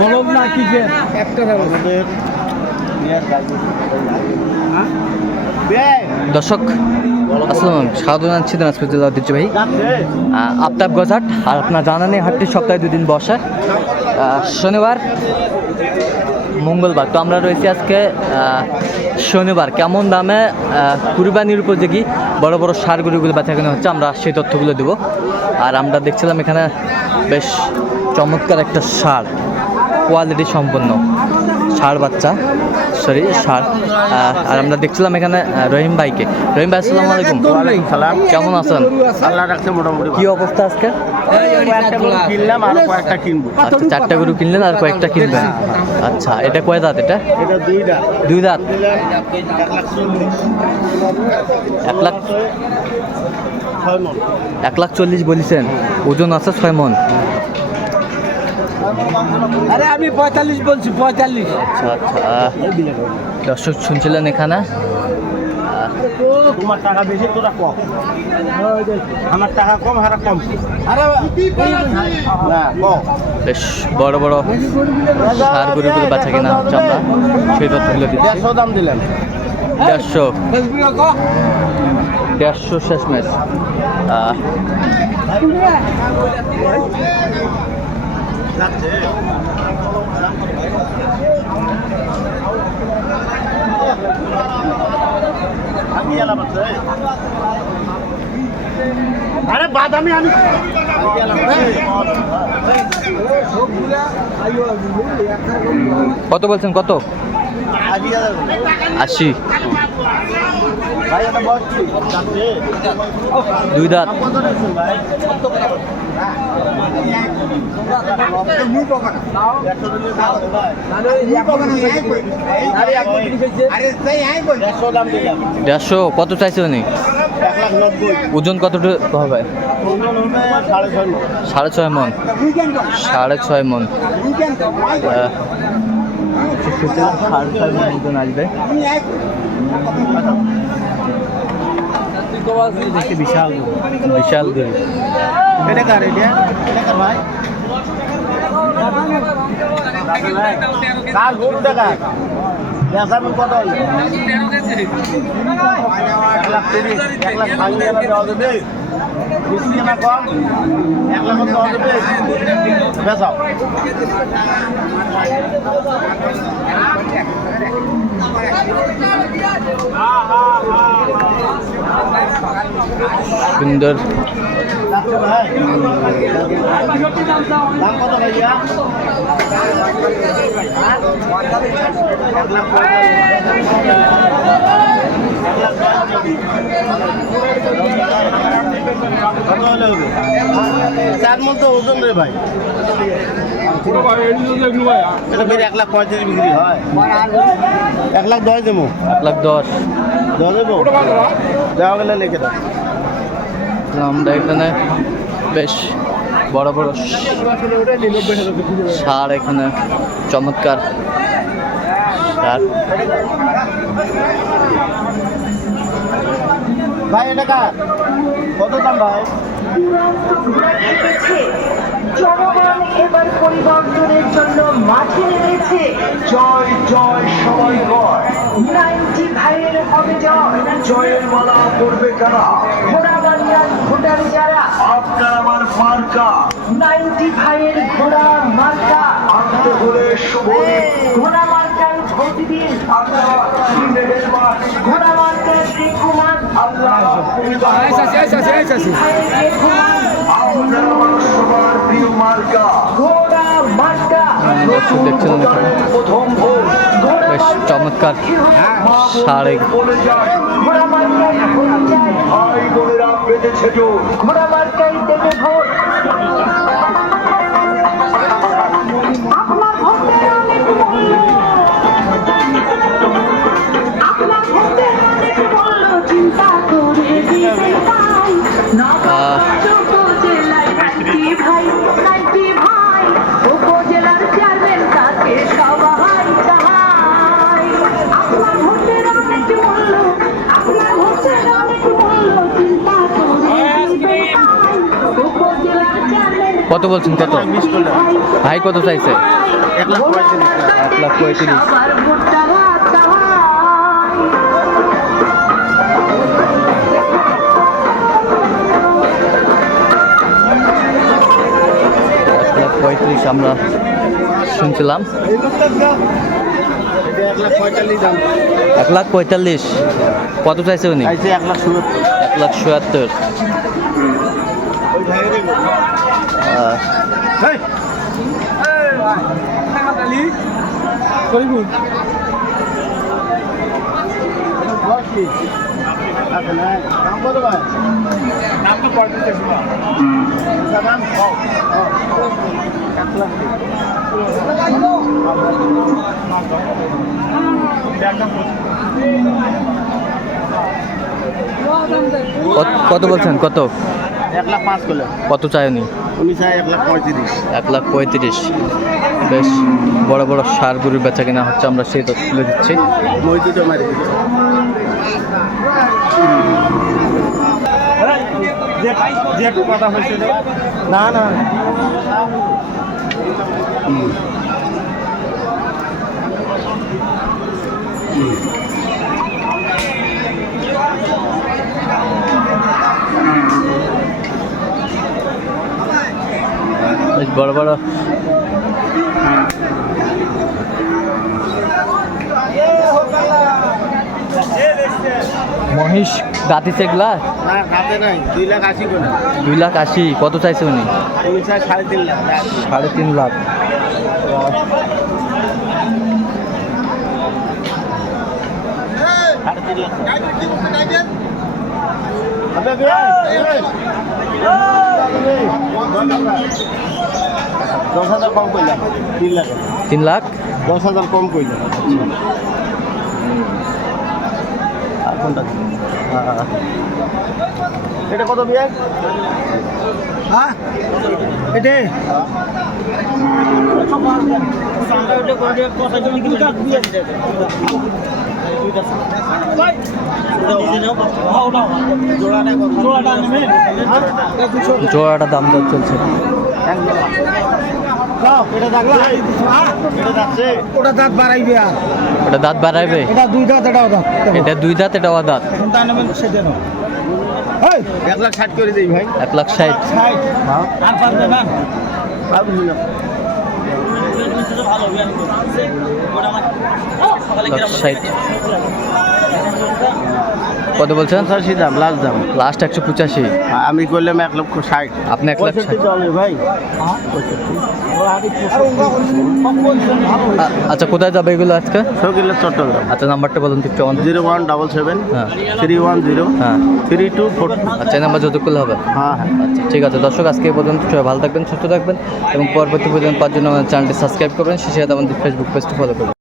বলব না কি যে একটা আমাদের দর্শক আসসালাম, স্বাগত জানাচ্ছি দিনাজপুর জেলা ঐতিহ্যবাহী আফতাব গজহাট। আর আপনার জানা নেই হাটটি সপ্তাহে 2 দিন বসে, শনিবার মঙ্গলবার। তো আমরা রয়েছি আজকে শনিবার। কেমন দামে কুরবানির উপযোগী বড় বড় ষাঁড় গরুগুলো বেচাকেনা হচ্ছে, আমরা সেই তথ্যগুলো দেবো। আর আমরা দেখছিলাম এখানে বেশ চমৎকার একটা ষাঁড়, কোয়ালিটি সম্পন্ন ষাঁড় বাচ্চা, সরি ষাঁড়। আর আমরা দেখছিলাম এখানে রহিম ভাইকে। রহিম ভাই আসসালামু আলাইকুম। ওয়ালাইকুম সালাম। কেমন আছেন? আল্লাহ রাখছে মোটামুটি। কি অবস্থা আজকে? কিনলাম আর কয়েকটা কিনবো। আচ্ছা, 4টা গরু কিনলেন আর কয়েকটা কিনবেন। আচ্ছা, এটা কয় দাঁত? এটা এটা 2 দাঁত। 2 দাঁত। 1,40,000 বলেছেন, ওজন আছে 6 মন। আরে আমি 45 বলছি, 45। আচ্ছা আচ্ছা, দর্শক শুনছিলেন এখানে তোমার টাকা বেশি, তোরা কম। আমার টাকা কম, হারা কম। না কম। বেশ বড় বড় ষাঁড় গরুগুলো বাচ্চা কেনা হচ্ছে, আমরা সেই তথ্যগুলো দিচ্ছি। 150 দাম দিলেন। 150 শেষ ম্যাচ। আরে বাদামি আমি কত বলছেন? কত? 80। 2 দাঁত। দেড়শো। কত চাইছে উনি? ওজন কতটুকু হবে? 6.5 মন। 6.5 মন। 6.5 মন ওজন আসবে। বিশাল বিশাল গরু। এটা কার? এটা ভাই কার গরুটা কার? বেচাবেন কত হলো? 1,30,000। 1,00,000 ভাঙিয়ে দেওয়া যাবে? বেশি না কম? 1,00,000 দেওয়া যাবে? বেচাও। সুন্দর। ভাই দাম কত ভাইয়া? 4 মন তো ওজন রে ভাই। এটা ফের 1,35,000 বিক্রি হয়। 1,10,000 দেবো। 1,10,000। 10 দেবো, দেওয়া গেলে লিখে দাও। আমরা এখানে বেশ বড় বড় ষাঁড়, এখানে চমৎকার ষাঁড়। ভাই এটা কার? কত দাম ভাই? জনগণ এবার পরিবর্তনের জন্য মাঠে নেমেছে। জয় জয় সবাই কর, 90 ভাইয়ের হবে জয়। জয়ের মালা পড়বে কারা? ঘোড়াবাড়িয়ার ভোটার যারা, আপনার আমার মার্কা 90 ভাইয়ের ঘোড়া মার্কা। আনতে হলে শুভ ঘোড়া মার্কায় ভোট দিন। ঘোড়া মার্কায় রেখুমান আল্লাহ দেখছিলেন বেশ চমৎকার ষাঁড়। ঘোড়া মার্কায় দেবে ভোট। আপনার ভোটের অনেক মূল্য, আপনার ভোটের অনেক মূল্য চিন্তা করে দিতে পাই। উপজেলায় 90 ভাই, 90 ভাই, উপজেলার চেয়ারম্যান কাছে সবাই চাই। আপনার ভোটের অনেক মূল্য, আপনার ভোটের অনেক মূল্য চিন্তা করে দিতে পাই। উপজেলার চেয়ারম্যান কত বলছেন কত? 20 করলে ভাই কত চাইছে? 1,35,000 1,35,000। সবার ভোটটা হাতটা হাত। 1,35,000 আমরা শুনছিলাম। এটা 1,45,000 দাম 1,45,000 কত চাইছে উনি? চাইছে 1,70,000 1,77,000। ওই ভাইরে হেই করিবু কি আছে না নাম বলো ভাই নাম তো পড়তে চাইছি না নাম কও 1,00,000 কত বলছেন কত? 1,05,000 করলে কত চাই উনি? উনি চাই 1,35,000 1,35,000। বেশ বড় বড় সার গরুর বেচা কিনা হচ্ছে, আমরা সেই তথ্য তুলে দিচ্ছি। মই দুটো মারি দিচ্ছি যে কথা হয়েছে না না বেশ বড় বড় মহিষ দাঁতি সেগুলা না খাতে নাই 2,80,000 করে 2,80,000 কত চাইছে উনি? উনি চাই 3,50,000 3.5 লাখ। দশ হাজার কম করলাম 3,00,000 3 লাখ 10,000 কম করলাম আর কোনটা এটা কত বিয়ার হ্যাঁ এটা জোড়াটা দাম দর চলছে। ওটা দাঁত বাড়াইবে আর ওটা দাঁত বাড়াইবে? এটা 2 দাঁত এটাও দাঁত এটা 2 দাঁত এটাও দাঁত। কোনটা নেবেন সেটা নাও 1,60,000 করে দেই ভাই 1,60,000। 60 আর পারবে না পারবি না 1,60,000 কত বলছেন? 85 দাম লাস্ট দাম লাস্ট 185। আমি করলাম 1,60,000 আপনি 1,60,000। চলে ভাই আচ্ছা কোথায় যাবে এগুলো আজকে? সকিলের চট্টগ্রাম আচ্ছা নাম্বারটা বলুন তো একটু আমাদের। 01777 হ্যাঁ 310 হ্যাঁ 3242 আচ্ছা এই নাম্বার যত করলে হবে। হ্যাঁ হ্যাঁ আচ্ছা ঠিক আছে দর্শক, আজকে এই পর্যন্ত সবাই ভালো থাকবেন, সুস্থ থাকবেন এবং পরবর্তী পর্যন্ত পাওয়ার জন্য আমাদের চ্যানেলটি সাবস্ক্রাইব করবেন, সেই সাথে আমাদের ফেসবুক পেজটি ফলো করবেন।